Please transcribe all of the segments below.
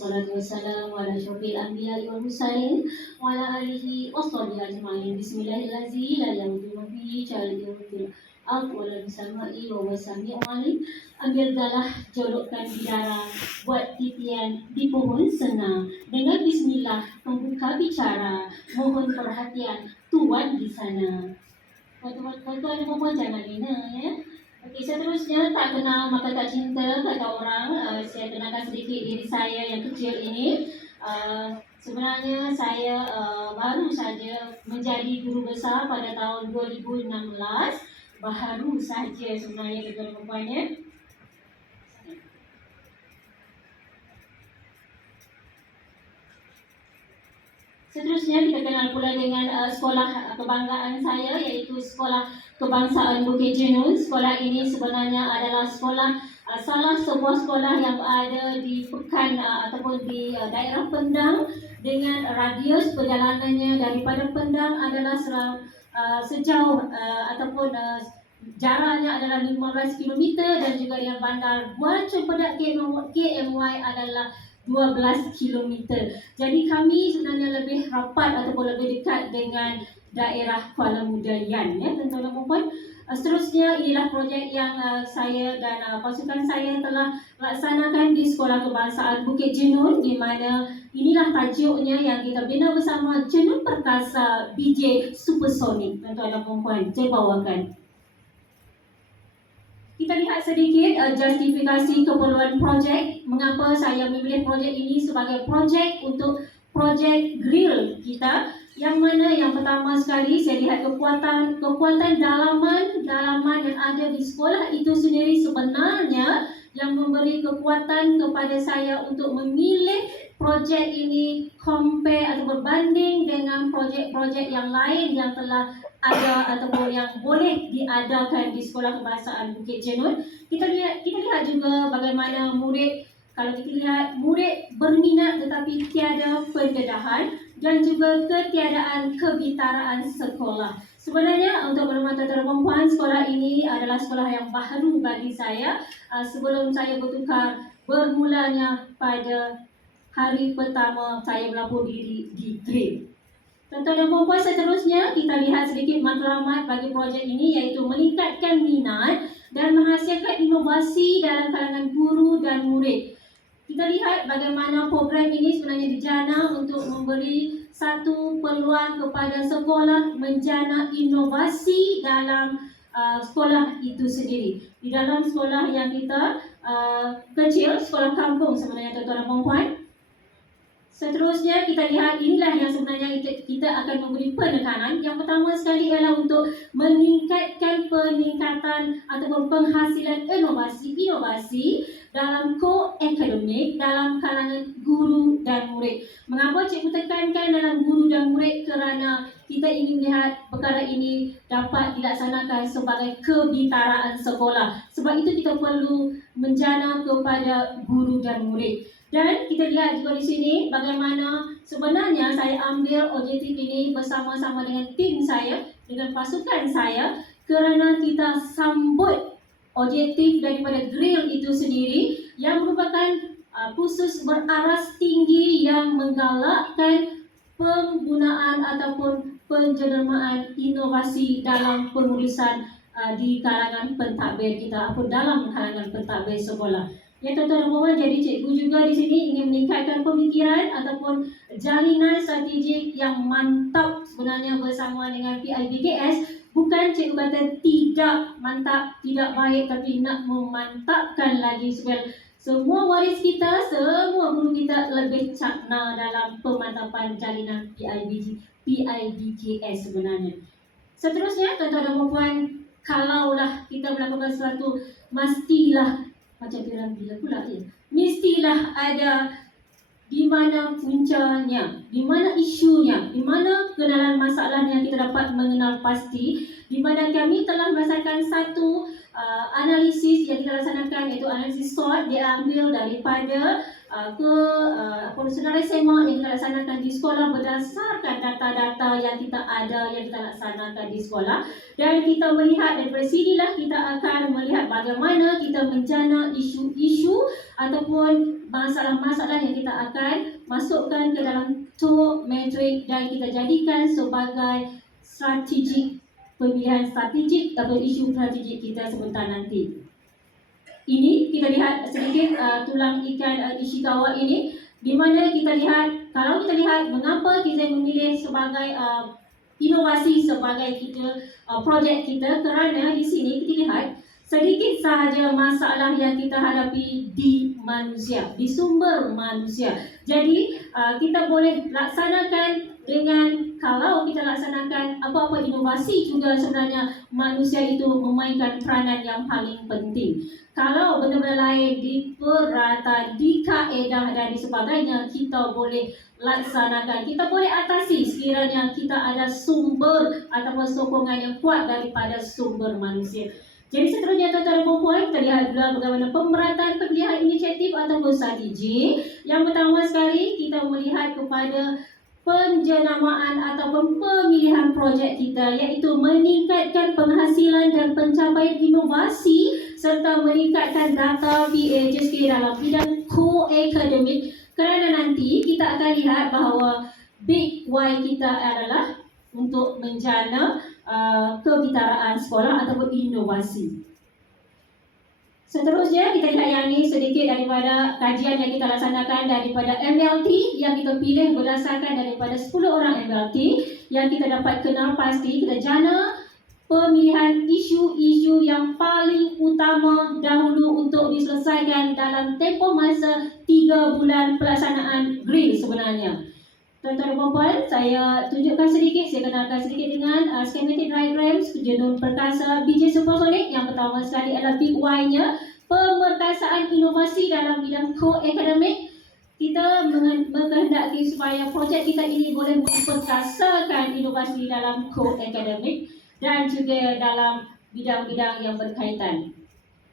wassalatu wassalamu ala asyrafil anbiya'i wal mursalin wa ala alihi washabihi ajma'in. Bismillahirrahmanirrahim. La yamutu fihi jalil wala bisama'i wa wasami'u alim. Ambil galah, jolokkan di darah, buat titian di pohon senang. Dengan bismillah membuka bicara, mohon perhatian tuan di sana. Tuan-tuan dan puan jangan lena ya. Okey, seterusnya tak kenal maka tak cinta kata orang. Saya kenalkan sedikit diri saya yang kecil ini. Sebenarnya saya baru saja menjadi guru besar pada tahun 2016. Baru saja sebenarnya tuan-tuan dan puan ya. Seterusnya kita kenal pula dengan sekolah kebanggaan saya, iaitu Sekolah Kebangsaan Bukit Jenun. Sekolah ini sebenarnya adalah salah sebuah sekolah yang ada di Pekan ataupun di daerah Pendang, dengan radius perjalanannya daripada Pendang adalah sejauh ataupun jaraknya adalah 15 km, dan juga dengan bandar Buah Cempedak KMY adalah 12 km. Jadi kami sebenarnya lebih rapat ataupun lebih dekat dengan daerah Kuala Mudayan ya tuan-tuan dan puan. Seterusnya inilah projek yang saya dan pasukan saya telah laksanakan di Sekolah Kebangsaan Bukit Jenun, di mana inilah tajuknya yang kita bina bersama, Jenun Perkasa BJ Supersonic. Tuan-tuan dan puan, saya bawakan. Kita lihat sedikit justifikasi keperluan projek. Mengapa saya memilih projek ini sebagai projek untuk projek grill kita. Yang mana yang pertama sekali saya lihat kekuatan dalaman yang ada di sekolah itu sendiri sebenarnya yang memberi kekuatan kepada saya untuk memilih projek ini compare atau berbanding dengan projek-projek yang lain yang telah ada ataupun yang boleh diadakan di Sekolah Kebangsaan Bukit Jenun. Kita lihat juga bagaimana murid, kalau kita lihat murid berminat tetapi tiada pendedahan dan juga ketiadaan kebitaraan sekolah. Sebenarnya untuk bermata terperempuan, sekolah ini adalah sekolah yang baru bagi saya. Sebelum saya bertukar, bermulanya pada hari pertama saya melapor diri di grade. Tuan-tuan dan puan, seterusnya kita lihat sedikit matlamat bagi projek ini, iaitu meningkatkan minat dan menghasilkan inovasi dalam kalangan guru dan murid. Kita lihat bagaimana program ini sebenarnya dijana untuk memberi satu peluang kepada sekolah menjana inovasi dalam sekolah itu sendiri. Di dalam sekolah yang kita kecil, sekolah kampung sebenarnya tuan-tuan dan puan. Seterusnya kita lihat inilah yang sebenarnya kita akan memberi penekanan. Yang pertama sekali ialah untuk meningkatkan peningkatan ataupun penghasilan inovasi dalam co-akademik dalam kalangan guru dan murid. Mengapa cikgu tekankan dalam guru dan murid? Kerana kita ingin melihat perkara ini dapat dilaksanakan sebagai kebitaraan sekolah. Sebab itu kita perlu menjana kepada guru dan murid. Dan kita lihat juga di sini bagaimana sebenarnya saya ambil objektif ini bersama-sama dengan tim saya, dengan pasukan saya, kerana kita sambut objektif daripada grill itu sendiri yang merupakan khusus beraras tinggi yang menggalakkan penggunaan ataupun penjendermaan inovasi dalam penulisan di kalangan pentadbir kita ataupun dalam kalangan pentadbir sekolah. Ya tuan-tuan dan puan, jadi cikgu juga di sini ingin meningkatkan pemikiran ataupun jalinan strategik yang mantap sebenarnya bersama dengan PIBKS. Bukan cikgu kata tidak mantap, tidak baik, tapi nak memantapkan lagi supaya semua waris kita, semua guru kita lebih cakna dalam pemantapan jalinan PIBKS sebenarnya. Seterusnya tuan-tuan dan puan, kalaulah kita melakukan sesuatu, mestilah macam pirang bila pula ya. Mestilah ada di mana puncanya, di mana isunya, di mana kenalan masalahnya kita dapat mengenal pasti. Di mana kami telah merasakan satu analisis yang kita laksanakan, iaitu analisis SWOT, diambil daripada senarai semak yang kita laksanakan di sekolah berdasarkan data-data yang kita ada, yang kita laksanakan di sekolah. Dan kita melihat daripada sinilah kita akan melihat bagaimana kita menjana isu-isu ataupun masalah-masalah yang kita akan masukkan ke dalam top metrik dan kita jadikan sebagai pemilihan strategik atau isu strategik kita sebentar nanti. Ini kita lihat sedikit tulang ikan Ishikawa ini, di mana kita lihat, kalau kita lihat mengapa kita memilih sebagai inovasi sebagai projek kita, kerana di sini kita lihat sedikit sahaja masalah yang kita hadapi di manusia, di sumber manusia. Jadi kita boleh laksanakan kalau kita laksanakan apa-apa inovasi juga sebenarnya manusia itu memainkan peranan yang paling penting. Kalau benda-benda lain diperata, dikaedah dan sebagainya, kita boleh laksanakan, kita boleh atasi sekiranya kita ada sumber ataupun sokongan yang kuat daripada sumber manusia. Jadi seterusnya tuan-tuan dan puan-puan, kita lihat pula bagaimana pemerataan pemilihan inisiatif ataupun strategi. Yang pertama sekali, kita melihat kepada penjenamaan ataupun pemilihan projek kita, iaitu meningkatkan penghasilan dan pencapaian inovasi serta meningkatkan data PHSK dalam bidang co-akademik, kerana nanti kita akan lihat bahawa big Y kita adalah untuk menjana kebitaraan sekolah ataupun inovasi. Seterusnya kita lihat yang ini sedikit daripada kajian yang kita laksanakan daripada MLT yang kita pilih berdasarkan daripada 10 orang MLT yang kita dapat kenal pasti. Kita jana pemilihan isu-isu yang paling utama dahulu untuk diselesaikan dalam tempoh masa 3 bulan pelaksanaan GRIL sebenarnya. Tuan-tuan dan puan-puan, saya tunjukkan sedikit, saya kenalkan sedikit dengan schematic diagrams jenun perkasa BJ Supersonic. Yang pertama sekali adalah big Y-nya, pemerkasaan inovasi dalam bidang co-akademik. Kita menghendaki supaya projek kita ini boleh memperkasakan inovasi dalam co-akademik dan juga dalam bidang-bidang yang berkaitan.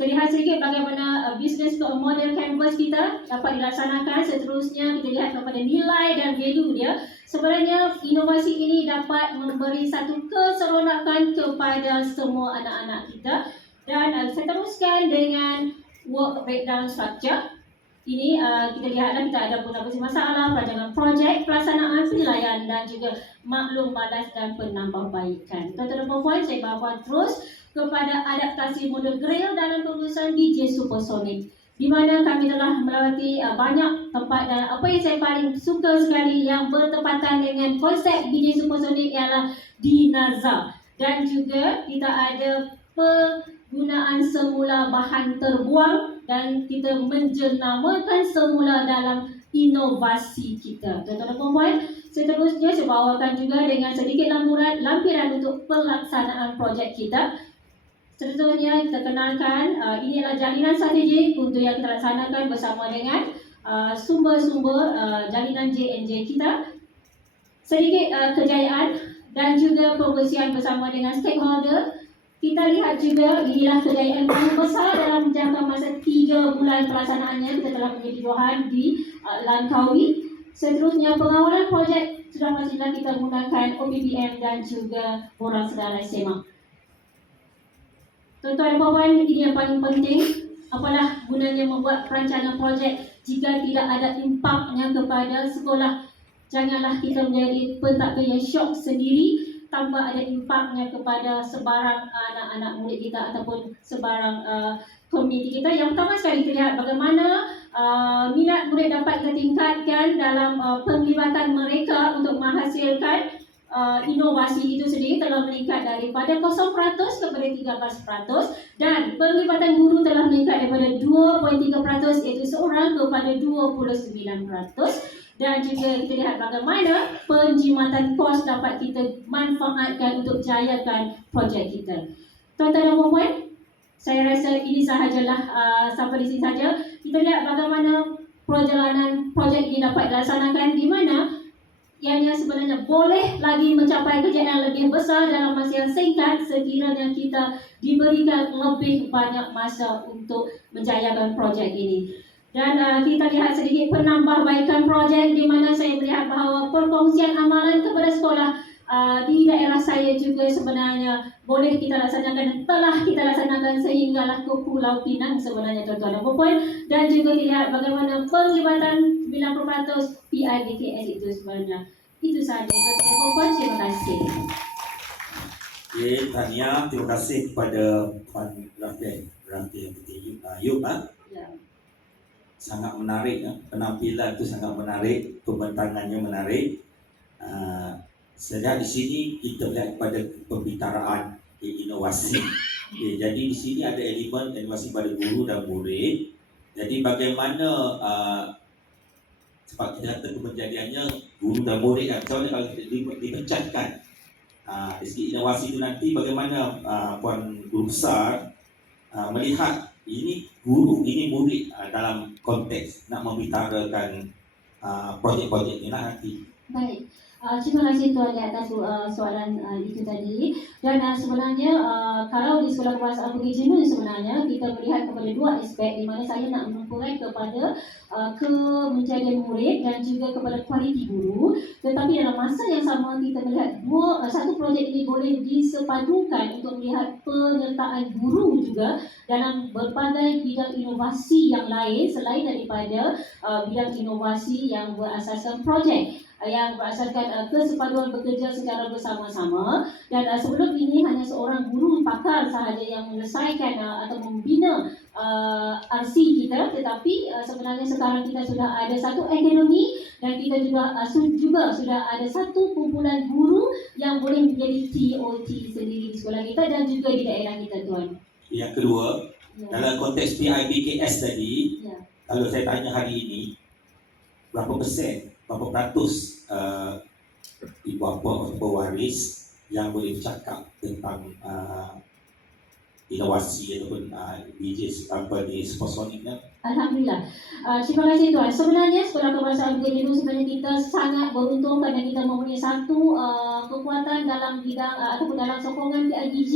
Terlihat sedikit bagaimana business model canvas kita dapat dilaksanakan. Seterusnya kita lihat kepada nilai dan value dia. Sebenarnya inovasi ini dapat memberi satu keseronokan kepada semua anak-anak kita. Dan saya teruskan dengan work breakdown structure. Ini kita lihatlah kita ada beberapa masalah, perancangan projek, pelaksanaan, penilaian dan juga maklum balas dan penambahbaikan. Tuan-tuan dan puan-puan, saya bawa terus kepada adaptasi model GRIL dalam kelulusan BJ Supersonic, di mana kami telah melewati banyak tempat, dan apa yang saya paling suka sekali yang bertepatan dengan konsep BJ Supersonic ialah di NASA, dan juga kita ada penggunaan semula bahan terbuang dan kita menjenamakan semula dalam inovasi kita. Tuan-tuan dan puan-puan, seterusnya saya bawakan juga dengan sedikit lampiran untuk pelaksanaan projek kita. Seterusnya kita kenalkan, ini adalah jalinan strategik untuk yang kita laksanakan bersama dengan sumber-sumber jalinan JNJ kita. Sedikit kejayaan dan juga pembersihan bersama dengan stakeholder. Kita lihat juga inilah kejayaan paling besar dalam jangka masa 3 bulan pelaksanaannya. Kita telah menjadi johan di Langkawi. Seterusnya pengawalan projek sudah pastilah kita gunakan OPPM dan juga Borang Sedara SMA. Tuan-tuan dan puan-puan, ini yang paling penting. Apalah gunanya membuat perancangan projek jika tidak ada impaknya kepada sekolah. Janganlah kita menjadi pentadbir yang syok sendiri tanpa ada impaknya kepada sebarang anak-anak murid kita ataupun sebarang komuniti kita. Yang pertama sekali kita lihat bagaimana minat murid dapat kita tingkatkan dalam penglibatan mereka untuk menghasilkan inovasi itu sendiri telah meningkat daripada 0% kepada 13%, dan penglibatan guru telah meningkat daripada 2.3% iaitu seorang kepada 29%. Dan juga kita lihat bagaimana penjimatan kos dapat kita manfaatkan untuk jayakan projek kita. Tuan-tuan dan puan-puan, saya rasa ini sahajalah sampai di sini saja. Kita lihat bagaimana perjalanan projek ini dapat dilaksanakan, di mana ianya sebenarnya boleh lagi mencapai kejayaan lebih besar dalam masa yang singkat sekiranya kita diberikan lebih banyak masa untuk menjayakan projek ini. Dan kita lihat sedikit penambahbaikan projek, di mana saya melihat bahawa perkongsian amalan kepada sekolah di daerah saya juga sebenarnya boleh kita laksanakan dan telah kita laksanakan sehinggalah ke Pulau Pinang sebenarnya tuan-tuan dan puan, dan juga dilihat bagaimana penglibatan 90% PIBKS itu sebenarnya. Itu sahaja tuan-tuan dan puan, terima kasih. Okay, Tania, terima kasih kepada Puan Rafiq Ayub. Ya. Sangat menarik, penampilan itu sangat menarik, pembentangannya menarik. Saya di sini kita lihat pada pembicaraan inovasi. Okay, jadi di sini ada elemen inovasi pada guru dan murid. Jadi bagaimana sebab kita kata kejadiannya guru dan murid kan, soalnya kalau dipecahkan dari segi inovasi itu nanti bagaimana Puan Guru Besar melihat ini guru, ini murid dalam konteks nak membicarakan projek-projek ini nanti. Baik, terima kasih Tuan di atas soalan itu tadi. Dan sebenarnya kalau di Sekolah Kebahasaan Bukit Jenuh sebenarnya kita melihat kepada dua aspek di mana saya nak menumpukan kepada kemenjadian murid dan juga kepada kualiti guru. Tetapi dalam masa yang sama kita melihat satu projek ini boleh disepadukan untuk melihat penyertaan guru juga dalam berbagai bidang inovasi yang lain selain daripada bidang inovasi yang berasaskan projek, yang berasaskan kesepaduan bekerja secara bersama-sama. Dan sebelum ini hanya seorang guru pakar sahaja yang menyelesaikan atau membina RC kita, tetapi sebenarnya sekarang kita sudah ada satu akademi dan kita juga sudah ada satu kumpulan guru yang boleh menjadi TOT sendiri di sekolah kita dan juga di daerah kita, Tuan. Yang kedua, dalam konteks PIBKS tadi, kalau saya tanya hari ini, berapa peratus ibu bapa atau pewaris yang boleh bercakap tentang inovasi ataupun BJ di Supersonic? Alhamdulillah. Terima kasih Tuan. Sebenarnya Sekolah Kebahasaan Bukit Jenuh sebenarnya kita sangat beruntung kerana kita mempunyai satu kekuatan dalam bidang ataupun dalam sokongan PIBG,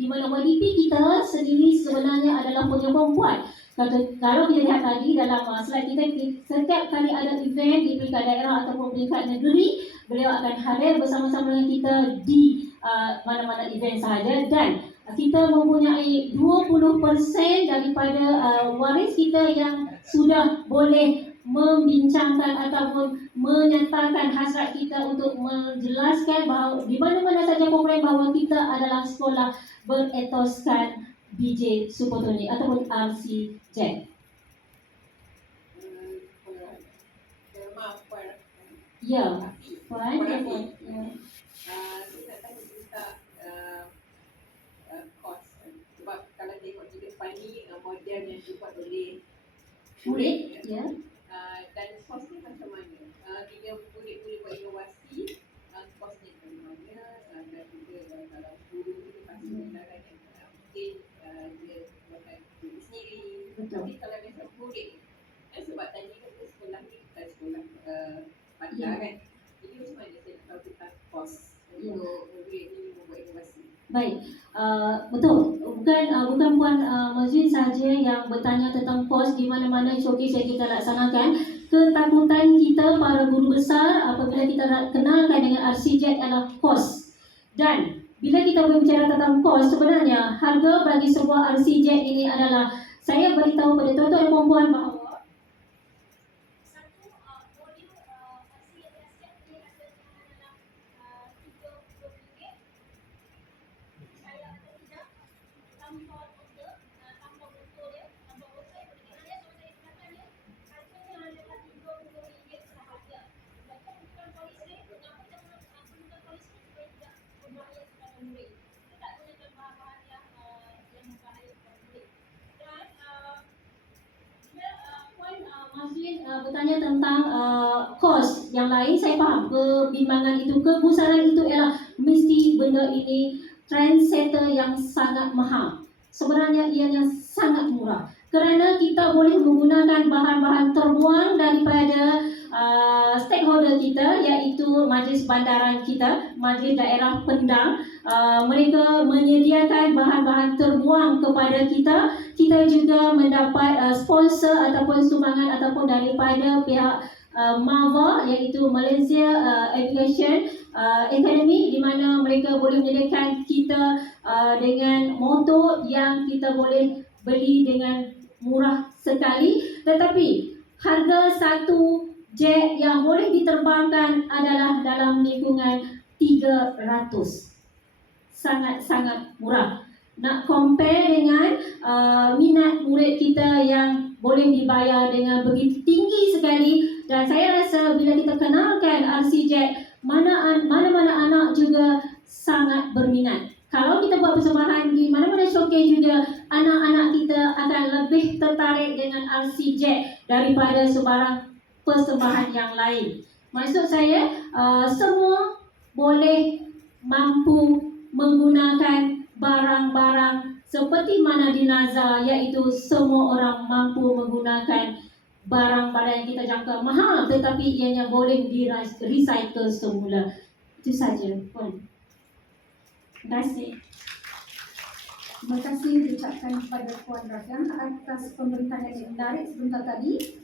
di mana YDP kita sendiri sebenarnya adalah penyokong kuat. Kalau kita lihat tadi dalam slide kita, setiap kali ada event di peringkat daerah ataupun peringkat negeri, beliau akan hadir bersama-sama dengan kita di mana-mana event sahaja. Dan kita mempunyai 20% daripada waris kita yang sudah boleh membincangkan ataupun menyatakan hasrat kita untuk menjelaskan bahawa di mana-mana saja komplain bahawa kita adalah sekolah beretoskan BJ Supersonic ataupun RCJ. Maaf Puan. Ya, Puan. Saya nak tanya tentang kos. Sebab kalau tengok di depan ni model yang dibuat oleh murid, ya. Dan kos ni macam mana? Bila murid-murid buat inovasi, kos ni macam mana? Dan juga kalau guru tu pasti menggunakan yang mungkin dia buatkan diri sendiri. Tapi kalau macam murid, sebab tadi kata sekolah ni bukan sekolah bandar kan. Jadi macam mana saya nak tahu tentang kos untuk murid ni membuat inovasi? Baik, betul. Bukan Puan Mazrin sahaja yang bertanya tentang kos di mana-mana showcase yang kita laksanakan. Ketakutan kita para guru besar apabila kita kenalkan dengan RCJ adalah kos. Dan bila kita berbicara tentang kos, sebenarnya harga bagi sebuah RCJ ini adalah, saya beritahu kepada tuan-tuan dan puan-puan bahawa bertanya tentang kos yang lain, saya faham kebimbangan itu, kegusaran itu ialah mesti benda ini trendsetter yang sangat mahal. Sebenarnya ianya sangat murah kerana kita boleh menggunakan bahan-bahan terbuang daripada stakeholder kita, iaitu Majlis Bandaran kita, Majlis Daerah Pendang. Mereka menyediakan bahan-bahan terbuang kepada kita. Kita juga mendapat sponsor ataupun sumbangan ataupun daripada pihak MAVA iaitu Malaysia Aviation Academy, di mana mereka boleh menyediakan kita dengan motor yang kita boleh beli dengan murah sekali, tetapi harga satu jet yang boleh diterbangkan adalah dalam lingkungan 300. Sangat-sangat murah. Nak compare dengan minat murid kita yang boleh dibayar dengan begitu tinggi sekali, dan saya rasa bila kita kenalkan RC-Jet, mana-mana anak juga sangat berminat. Kalau kita buat persembahan di mana-mana showcase juga, anak-anak kita akan lebih tertarik dengan RC-Jet daripada sebarang persembahan yang lain. Maksud saya, semua boleh mampu menggunakan barang-barang seperti mana di NASA, iaitu semua orang mampu menggunakan barang-barang yang kita jangka mahal, tetapi ianya boleh di-recycle semula. Itu saja, Puan. Terima kasih. Terima kasih diucapkan kepada Puan Ragam atas pembintangan yang menarik sebentar tadi.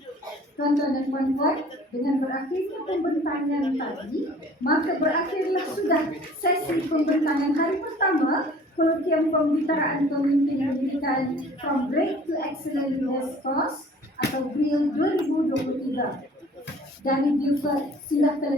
Tuan-tuan dan puan-puan, dengan berakhirnya pembintangan tadi, maka berakhirlah sudah sesi pembintangan hari pertama Kolokvium Pembicaraan Pemimpin Pendidikan From Great to Excellent US Course atau GRIL 2023. Dari Buford, silakan.